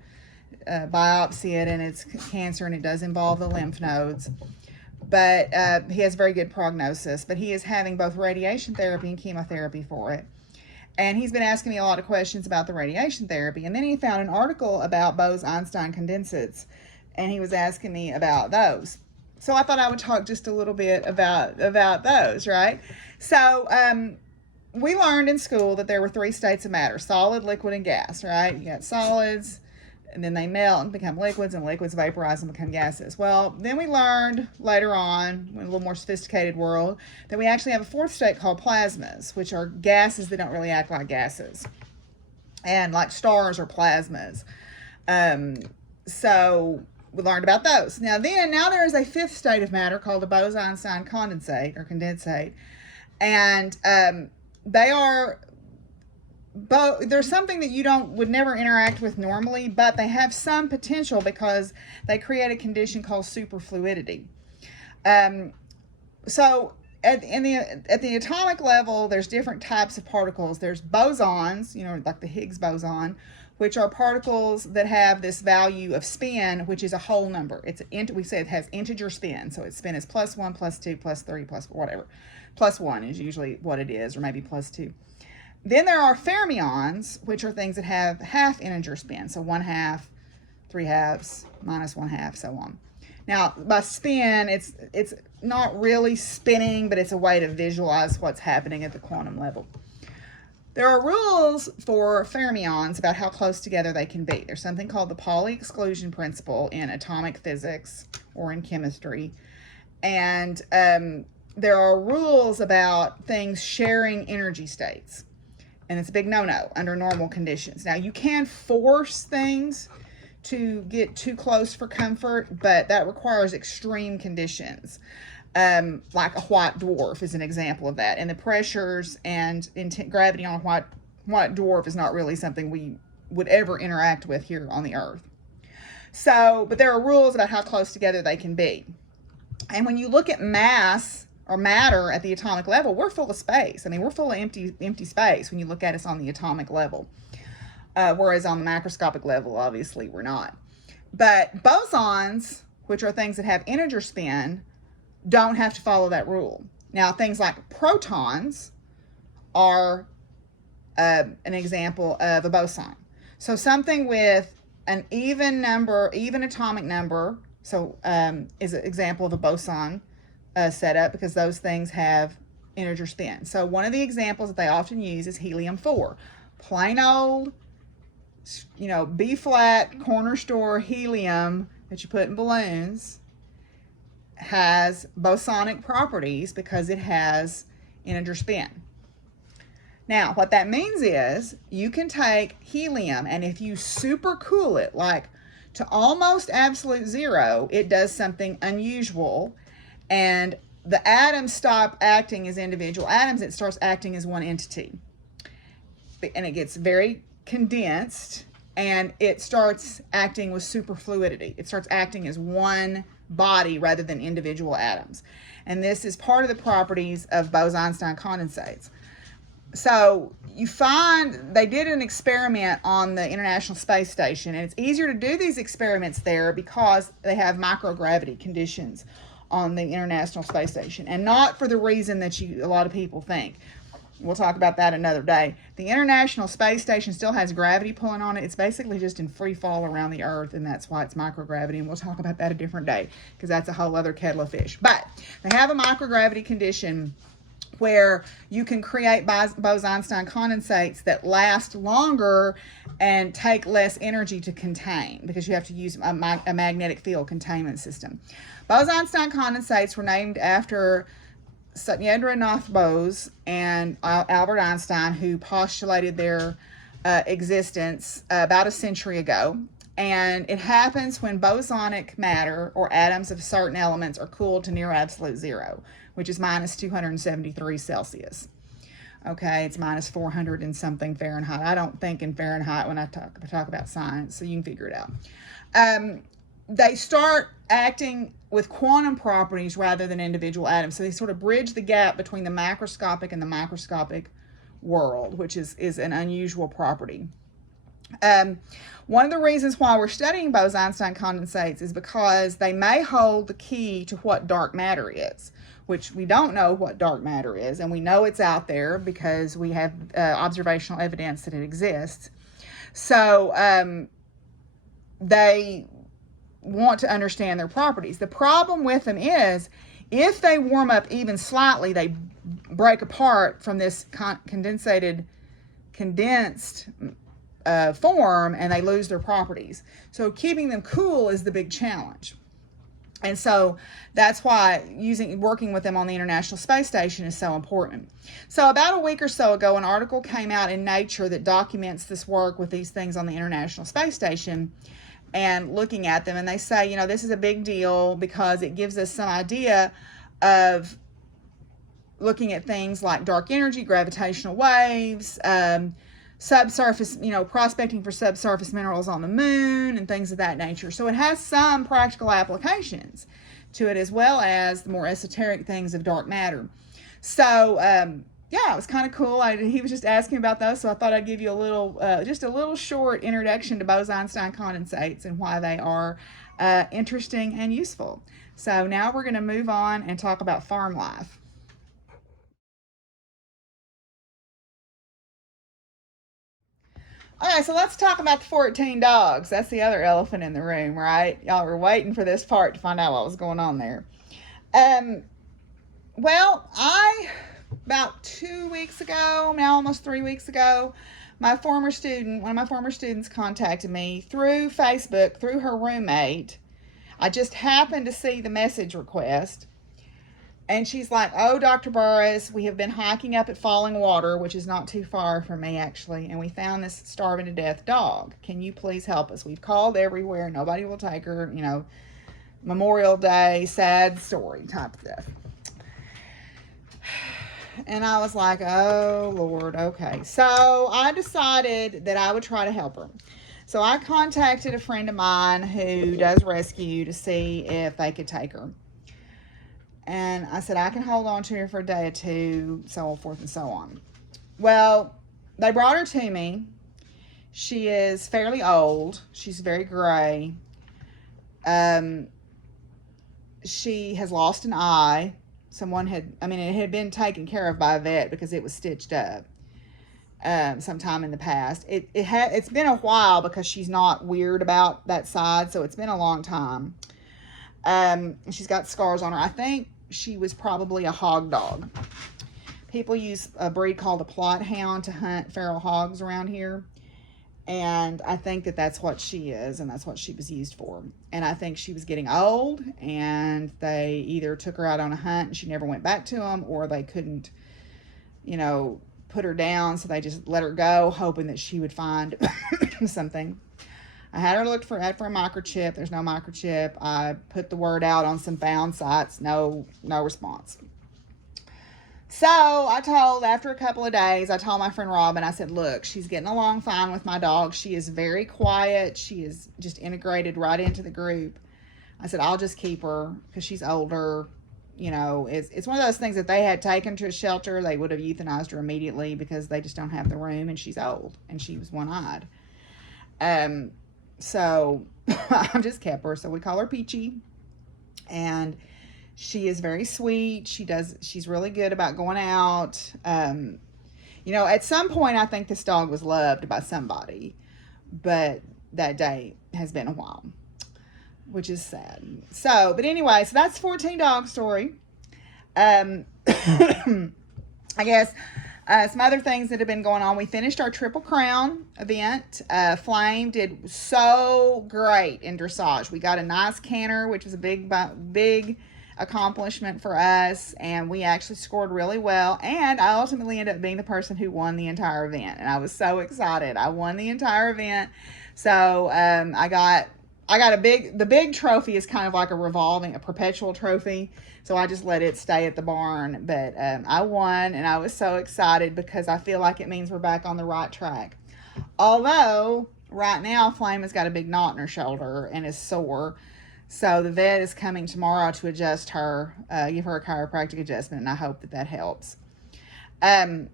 biopsy it, and it's cancer, and it does involve the lymph nodes. But he has very good prognosis, but he is having both radiation therapy and chemotherapy for it. And he's been asking me a lot of questions about the radiation therapy. And then he found an article about Bose-Einstein condensates, and he was asking me about those. So I thought I would talk just a little bit about those, right? So we learned in school that there were 3 states of matter: solid, liquid, and gas, right? You got solids, and then they melt and become liquids, and liquids vaporize and become gases. Well, then we learned later on, in a little more sophisticated world, that we actually have a 4th state called plasmas, which are gases that don't really act like gases. And like stars are plasmas. So we learned about those. Now there is a 5th state of matter called the Bose-Einstein condensate. And they are... there's something that you would never interact with normally, but they have some potential because they create a condition called superfluidity. So at the atomic level, there's different types of particles. There's bosons, like the Higgs boson, which are particles that have this value of spin, which is a whole number. We say it has integer spin, so its spin is +1, +2, +3, plus whatever. +1 is usually what it is, or maybe +2. Then there are fermions, which are things that have half integer spin. So 1/2, 3/2, -1/2, so on. Now, by spin, it's not really spinning, but it's a way to visualize what's happening at the quantum level. There are rules for fermions about how close together they can be. There's something called the Pauli exclusion principle in atomic physics or in chemistry. And there are rules about things sharing energy states. And it's a big no-no under normal conditions. Now, you can force things to get too close for comfort, but that requires extreme conditions. Like a white dwarf is an example of that. And the pressures and gravity on a white dwarf is not really something we would ever interact with here on the Earth. So, but there are rules about how close together they can be. And when you look at mass or matter at the atomic level, we're full of space. I mean, we're full of empty space when you look at us on the atomic level. Whereas on the macroscopic level, obviously, we're not. But bosons, which are things that have integer spin, don't have to follow that rule. Now, things like protons are an example of a boson. So something with an even atomic number, so is an example of a boson setup, because those things have integer spin. So one of the examples that they often use is helium-4. Plain old, B-flat corner store helium that you put in balloons has bosonic properties because it has integer spin. Now, what that means is you can take helium, and if you supercool it, like to almost absolute zero, it does something unusual, and the atoms stop acting as individual atoms. It starts acting as one entity, and it gets very condensed, and it starts acting with superfluidity. It starts acting as one body rather than individual atoms. And this is part of the properties of Bose-Einstein condensates. So you find they did an experiment on the International Space Station, and it's easier to do these experiments there because they have microgravity conditions on the International Space Station, and not for the reason that a lot of people think. We'll talk about that another day. The International Space Station still has gravity pulling on it. It's basically just in free fall around the Earth, and that's why it's microgravity, and we'll talk about that a different day because that's a whole other kettle of fish. But they have a microgravity condition where you can create Bose-Einstein condensates that last longer and take less energy to contain because you have to use a magnetic field containment system. Bose-Einstein condensates were named after Satyendranath Bose and Albert Einstein, who postulated their existence about a century ago. And it happens when bosonic matter, or atoms of certain elements, are cooled to near absolute zero, which is minus 273 Celsius. Okay, it's minus 400 and something Fahrenheit. I don't think in Fahrenheit when I talk about science, so you can figure it out. They start acting with quantum properties rather than individual atoms. So they sort of bridge the gap between the macroscopic and the microscopic world, which is an unusual property. One of the reasons why we're studying Bose-Einstein condensates is because they may hold the key to what dark matter is, which we don't know what dark matter is, and we know it's out there because we have observational evidence that it exists. So they want to understand their properties. The problem with them is if they warm up even slightly, they break apart from this condensed form, and they lose their properties. So keeping them cool is the big challenge. And so that's why working with them on the International Space Station is so important. So about a week or so ago, an article came out in Nature that documents this work with these things on the International Space Station and looking at them. And they say, this is a big deal because it gives us some idea of looking at things like dark energy, gravitational waves, subsurface, prospecting for subsurface minerals on the moon and things of that nature. So it has some practical applications to it, as well as the more esoteric things of dark matter. So yeah, it was kind of cool. He was just asking about those, so I thought I'd give you a little, just a little short introduction to Bose-Einstein condensates and why they are interesting and useful. So now we're going to move on and talk about farm life. All right, so let's talk about the 14 dogs. That's the other elephant in the room, right? Y'all were waiting for this part to find out what was going on there. Well, about 2 weeks ago, now almost 3 weeks ago, one of my former students contacted me through Facebook, through her roommate. I just happened to see the message request. And she's like, "Oh, Dr. Burris, we have been hiking up at Falling Water, which is not too far from me, actually, and we found this starving to death dog. Can you please help us? We've called everywhere. Nobody will take her. Memorial Day, sad story type stuff." And I was like, oh, Lord, okay. So I decided that I would try to help her. So I contacted a friend of mine who does rescue to see if they could take her. And I said, I can hold on to her for a day or two, so forth and so on. Well, they brought her to me. She is fairly old. She's very gray. She has lost an eye. It had been taken care of by a vet because it was stitched up sometime in the past. It's been a while because she's not weird about that side, so it's been a long time. She's got scars on her. I think she was probably a hog dog. People use a breed called a plot hound to hunt feral hogs around here. And I think that that's what she is, and that's what she was used for. And I think she was getting old, and they either took her out on a hunt and she never went back to them, or they couldn't, put her down, so they just let her go, hoping that she would find something. I had her looked for a microchip. There's no microchip. I put the word out on some found sites. No response. So after a couple of days, I told my friend Robin, I said, look, she's getting along fine with my dog. She is very quiet. She is just integrated right into the group. I said, I'll just keep her because she's older. It's one of those things that they had taken to a shelter. They would have euthanized her immediately because they just don't have the room, and she's old, and she was one-eyed. So I just kept her. So we call her Peachy, and she is very sweet. She's really good about going out. At some point, I think this dog was loved by somebody, but that day has been a while, which is sad. So, but anyway, so that's 14 dog story. I guess some other things that have been going on. We finished our Triple Crown event. Flame did so great in dressage. We got a nice canter, which was a big accomplishment for us, and we actually scored really well, and I ultimately ended up being the person who won the entire event, and I was so excited. I won the entire event. So I got the big trophy is kind of like a perpetual trophy, so I just let it stay at the barn. But I won, and I was so excited because I feel like it means we're back on the right track. Although right now Flame has got a big knot in her shoulder and is sore. So the vet is coming tomorrow to adjust her, give her a chiropractic adjustment, and I hope that helps. Then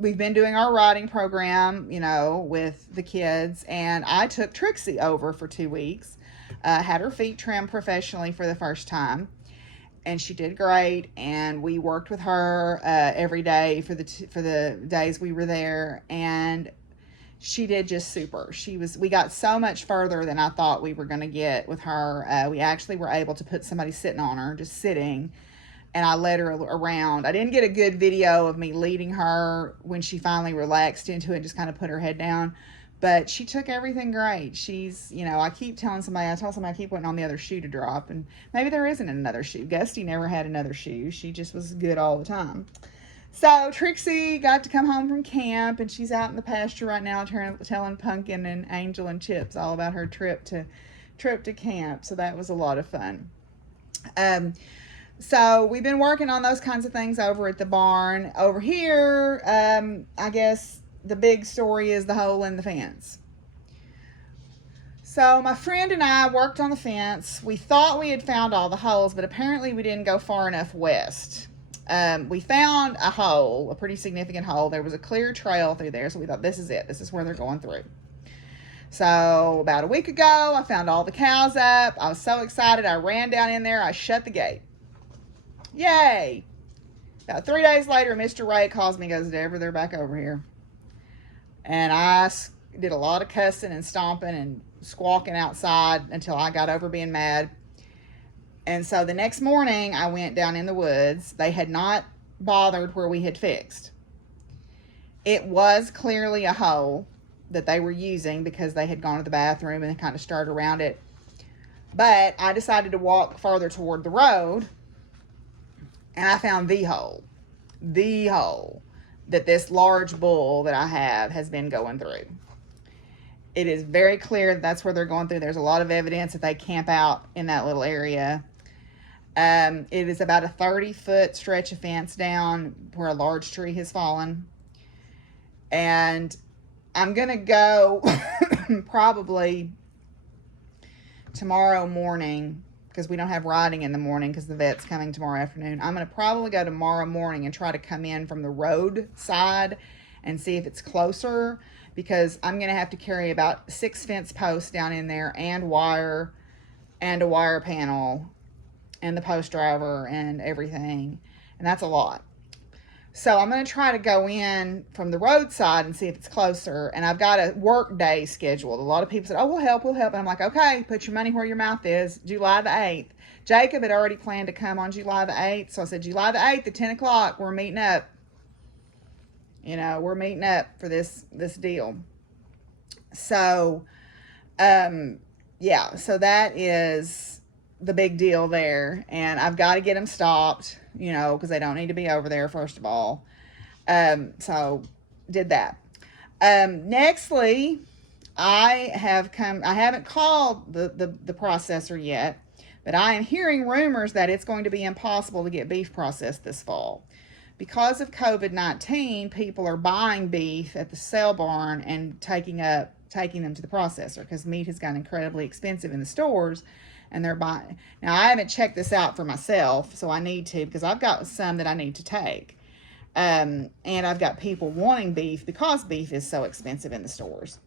we've been doing our riding program, with the kids, and I took Trixie over for 2 weeks, had her feet trimmed professionally for the first time, and she did great, and we worked with her every day for the days we were there, and she did just super. We got so much further than I thought we were going to get with her. We actually were able to put somebody sitting on her, just sitting, and I led her around. I didn't get a good video of me leading her when she finally relaxed into it and just kind of put her head down, but she took everything great. She's, I keep telling somebody, I keep waiting on the other shoe to drop, and maybe there isn't another shoe. Gusty never had another shoe. She just was good all the time. So Trixie got to come home from camp, and she's out in the pasture right now telling Pumpkin and Angel and Chips all about her trip to camp. So that was a lot of fun. So we've been working on those kinds of things over at the barn. Over here, I guess the big story is the hole in the fence. So my friend and I worked on the fence. We thought we had found all the holes, but apparently we didn't go far enough west. We found a hole, a pretty significant hole. There was a clear trail through there, so we thought, this is it. This is where they're going through. So about a week ago, I found all the cows up. I was so excited. I ran down in there. I shut the gate. Yay! About 3 days later, Mr. Ray calls me and goes, Deborah, they're back over here. And I did a lot of cussing and stomping and squawking outside until I got over being mad. And so the next morning, I went down in the woods. They had not bothered where we had fixed. It was clearly a hole that they were using because they had gone to the bathroom and kind of started around it. But I decided to walk further toward the road, and I found the hole that this large bull that I have has been going through. It is very clear that that's where they're going through. There's a lot of evidence that they camp out in that little area. It is about a 30-foot stretch of fence down where a large tree has fallen. And I'm going to go probably tomorrow morning, because we don't have riding in the morning because the vet's coming tomorrow afternoon. I'm going to probably go tomorrow morning and try to come in from the road side and see if it's closer, because I'm going to have to carry about 6 fence posts down in there and wire and a wire panel and the post driver and everything. And that's a lot. So I'm going to try to go in from the roadside and see if it's closer. And I've got a work day scheduled. A lot of people said, oh, we'll help. And I'm like, okay, put your money where your mouth is. July the 8th. Jacob had already planned to come on July the 8th. So I said, July the 8th at 10 o'clock, we're meeting up. We're meeting up for this deal. So, yeah, so that is the big deal there. And I've got to get them stopped, because they don't need to be over there, first of all. So did that. Nextly, I haven't called the processor yet, but I am hearing rumors that it's going to be impossible to get beef processed this fall. Because of COVID-19, people are buying beef at the sale barn and taking them to the processor, because meat has gotten incredibly expensive in the stores, and they're buying. Now, I haven't checked this out for myself, so I need to, because I've got some that I need to take. And I've got people wanting beef because beef is so expensive in the stores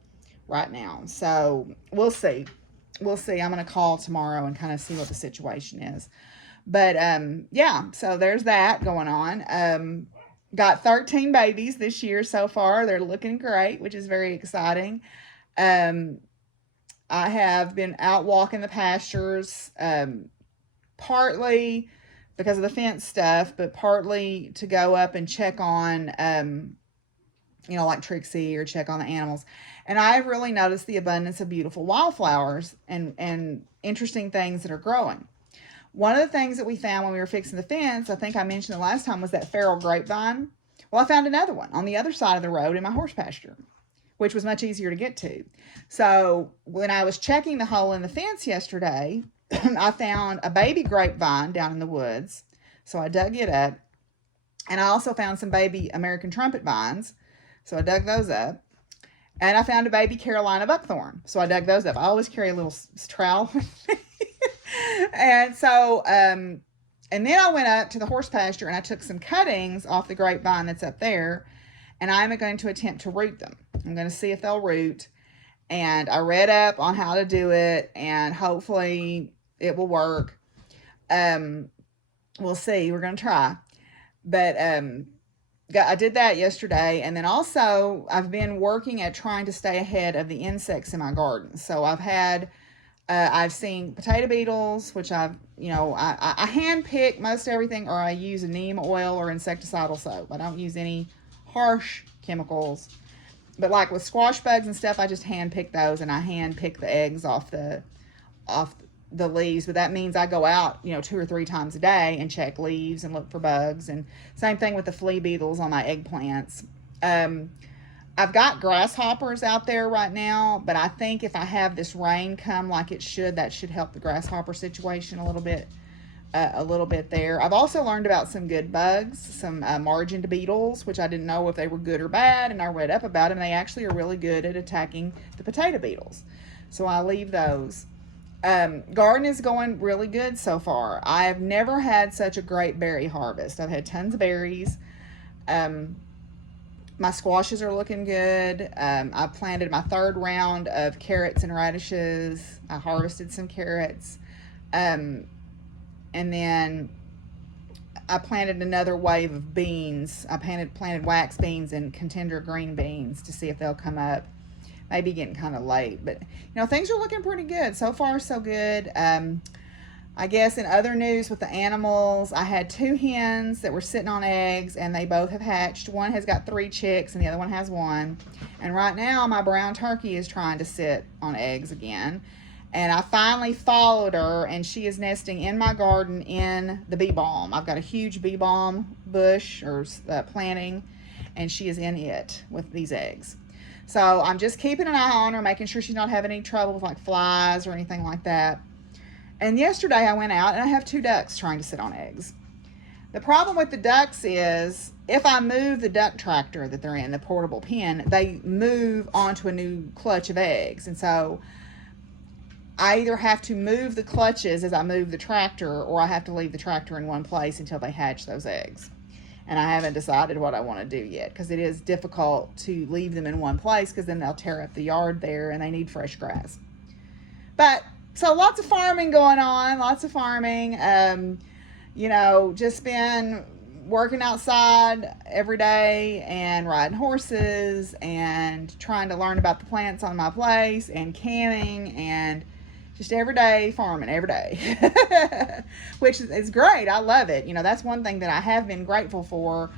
right now. So we'll see. I'm going to call tomorrow and kind of see what the situation is. But yeah, so there's that going on. Got 13 babies this year so far. They're looking great, which is very exciting. I have been out walking the pastures, partly because of the fence stuff, but partly to go up and check on, like Trixie, or check on the animals. And I've really noticed the abundance of beautiful wildflowers and interesting things that are growing. One of the things that we found when we were fixing the fence, I think I mentioned the last time, was that feral grapevine. Well, I found another one on the other side of the road in my horse pasture, which was much easier to get to. So when I was checking the hole in the fence yesterday, I found a baby grapevine down in the woods. So I dug it up. And I also found some baby American trumpet vines. So I dug those up. And I found a baby Carolina buckthorn. So I dug those up. I always carry a little trowel. And so, and then I went up to the horse pasture and I took some cuttings off the grapevine that's up there. And I'm going to attempt to root them. I'm going to see if they'll root. And I read up on how to do it, and hopefully it will work. We'll see. We're going to try. But I did that yesterday. And then also I've been working at trying to stay ahead of the insects in my garden. So I've seen potato beetles, which I hand pick most everything, or I use a neem oil or insecticidal soap. I don't use any harsh chemicals. But like with squash bugs and stuff, I just hand pick those, and I hand pick the eggs off the leaves. But that means I go out, 2 or 3 times a day and check leaves and look for bugs. And same thing with the flea beetles on my eggplants. I've got grasshoppers out there right now, but I think if I have this rain come like it should, that should help the grasshopper situation a little bit there. I've also learned about some good bugs, some margined beetles, which I didn't know if they were good or bad, and I read up about them. They actually are really good at attacking the potato beetles, so I leave those. Garden is going really good so far. I've never had such a great berry harvest. I've had tons of berries. My squashes are looking good. I planted my 3rd round of carrots and radishes. I harvested some carrots. And then I planted another wave of beans. I planted wax beans and contender green beans to see if they'll come up. Maybe getting kind of late, but things are looking pretty good. So far, so good. I guess in other news with the animals, I had 2 hens that were sitting on eggs, and they both have hatched. One has got 3 chicks and the other one has 1. And right now my brown turkey is trying to sit on eggs again. And I finally followed her, and she is nesting in my garden in the bee balm. I've got a huge bee balm bush or planting, and she is in it with these eggs. So I'm just keeping an eye on her, making sure she's not having any trouble with like flies or anything like that. And yesterday I went out and I have 2 ducks trying to sit on eggs. The problem with the ducks is if I move the duck tractor that they're in, the portable pen, they move onto a new clutch of eggs. And so I either have to move the clutches as I move the tractor, or I have to leave the tractor in one place until they hatch those eggs. And I haven't decided what I want to do yet, because it is difficult to leave them in one place, because then they'll tear up the yard there and they need fresh grass. But so lots of farming going on, just been working outside every day and riding horses and trying to learn about the plants on my place and canning and just everyday farming every day, which is great. I love it. That's one thing that I have been grateful for.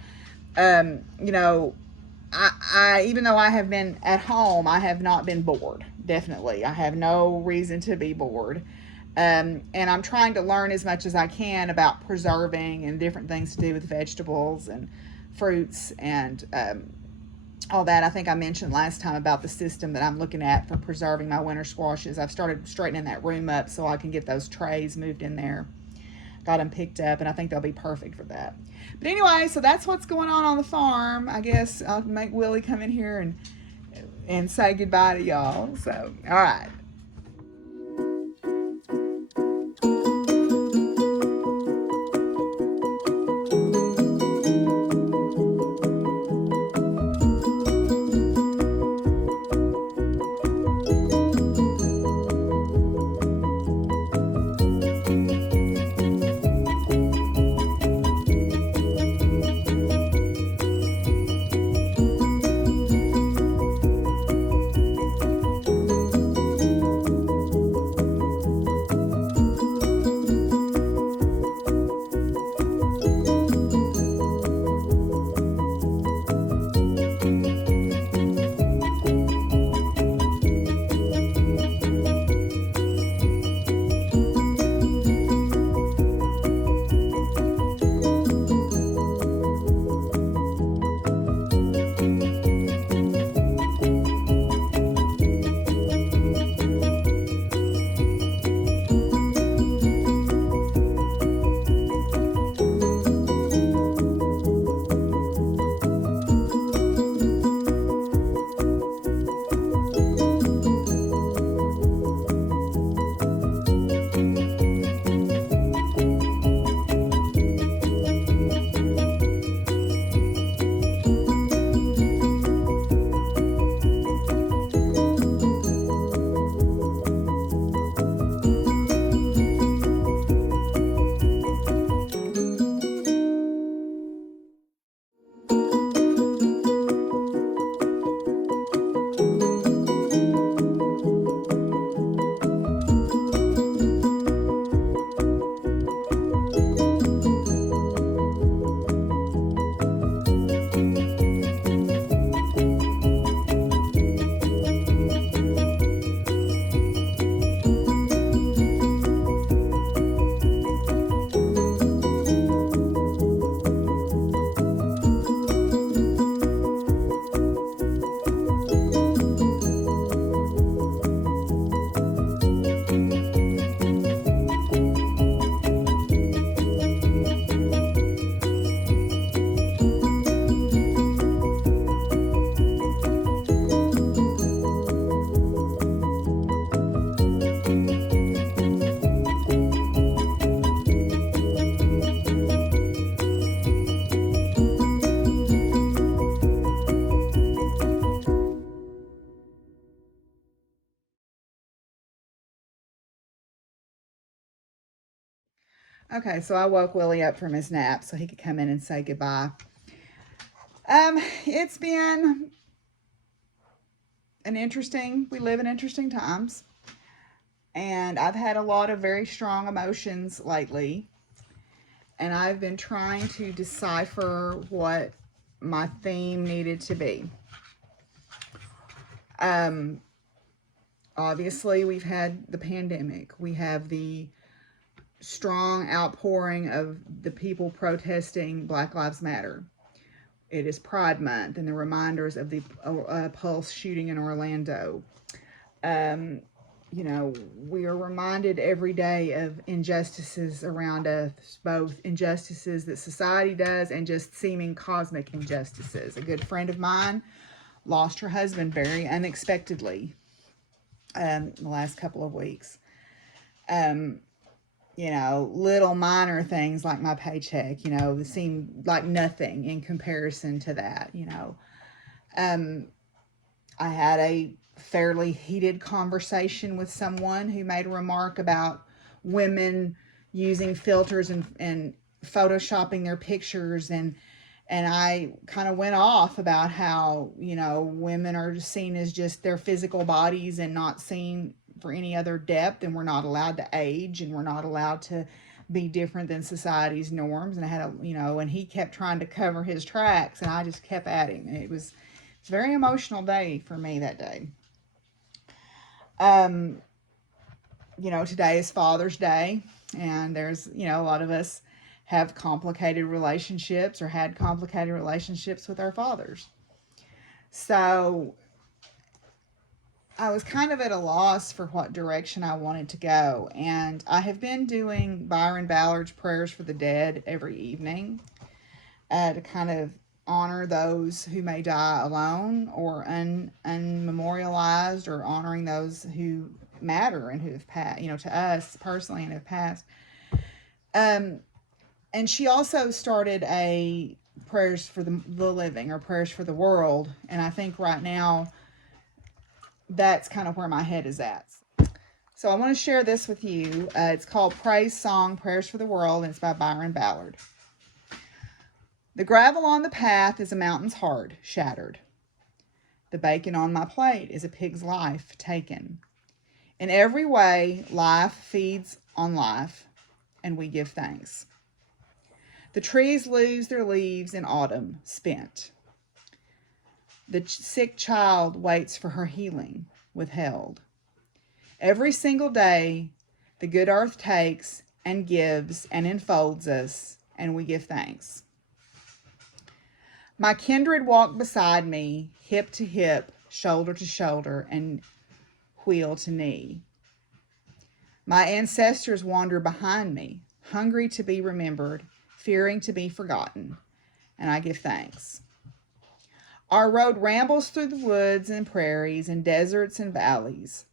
even though I have been at home, I have not been bored. Definitely, I have no reason to be bored. And I'm trying to learn as much as I can about preserving and different things to do with vegetables and fruits and all that. I think I mentioned last time about the system that I'm looking at for preserving my winter squashes. I've started straightening that room up so I can get those trays moved in there. Got them picked up, and I think they'll be perfect for that. But anyway, so that's what's going on the farm. I guess I'll make Willie come in here and say goodbye to y'all. So, all right. Okay, so I woke Willie up from his nap so he could come in and say goodbye. It's been we live in interesting times, and I've had a lot of very strong emotions lately, and I've been trying to decipher what my theme needed to be. Obviously, we've had the pandemic. We have the strong outpouring of the people protesting Black Lives Matter. It is Pride Month and the reminders of the Pulse shooting in Orlando. We are reminded every day of injustices around us, both injustices that society does and just seeming cosmic injustices. A good friend of mine lost her husband very unexpectedly the last couple of weeks. Little minor things like my paycheck, seem like nothing in comparison to that. I had a fairly heated conversation with someone who made a remark about women using filters and photoshopping their pictures, and I kind of went off about how women are seen as just their physical bodies and not seen for any other depth, and we're not allowed to age, and we're not allowed to be different than society's norms. And I had and he kept trying to cover his tracks, and I just kept at him. And it was It's a very emotional day for me that day. Um, today is Father's Day, and there's, a lot of us have complicated relationships or had complicated relationships with our fathers. So I was kind of at a loss for what direction I wanted to go. And I have been doing Byron Ballard's Prayers for the Dead every evening to kind of honor those who may die alone or unmemorialized, or honoring those who matter and who have passed, to us personally, and have passed. And she also started a prayers for the living, or prayers for the world. And I think right now that's kind of where my head is at. So I want to share this with you. It's called Praise Song, Prayers for the World, and it's by Byron Ballard. The gravel on the path is a mountain's heart shattered. The bacon on my plate is a pig's life taken. In every way, life feeds on life, and we give thanks. The trees lose their leaves in autumn, spent. The sick child waits for her healing, withheld. Every single day, the good earth takes and gives and enfolds us, and we give thanks. My kindred walk beside me, hip to hip, shoulder to shoulder, and wheel to knee. My ancestors wander behind me, hungry to be remembered, fearing to be forgotten, and I give thanks. Our road rambles through the woods and prairies and deserts and valleys.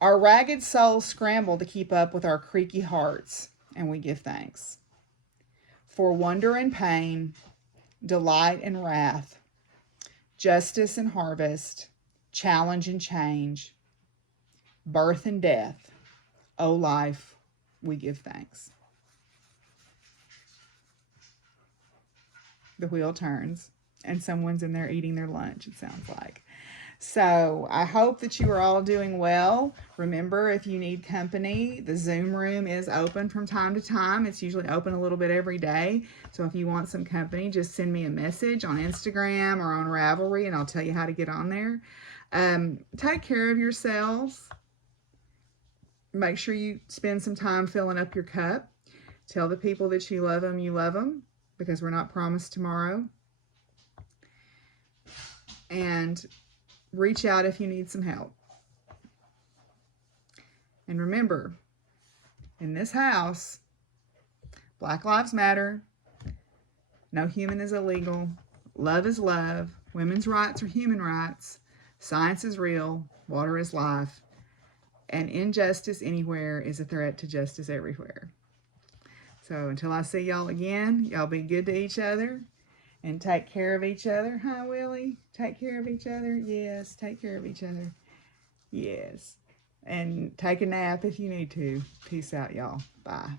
Our ragged souls scramble to keep up with our creaky hearts, and we give thanks. For wonder and pain, delight and wrath, justice and harvest, challenge and change, birth and death, O life, we give thanks. The wheel turns, and someone's in there eating their lunch, it sounds like. So I hope that you are all doing well. Remember, if you need company, the Zoom room is open from time to time. It's usually open a little bit every day. So if you want some company, just send me a message on Instagram or on Ravelry, and I'll tell you how to get on there. Take care of yourselves. Make sure you spend some time filling up your cup. Tell the people that you love them, because we're not promised tomorrow. And reach out if you need some help. And remember, in this house, Black Lives Matter, no human is illegal, love is love, women's rights are human rights, science is real, water is life, and injustice anywhere is a threat to justice everywhere. So until I see y'all again, y'all be good to each other. And take care of each other. Hi, Willie. Take care of each other. Yes, take care of each other. Yes. And take a nap if you need to. Peace out, y'all. Bye.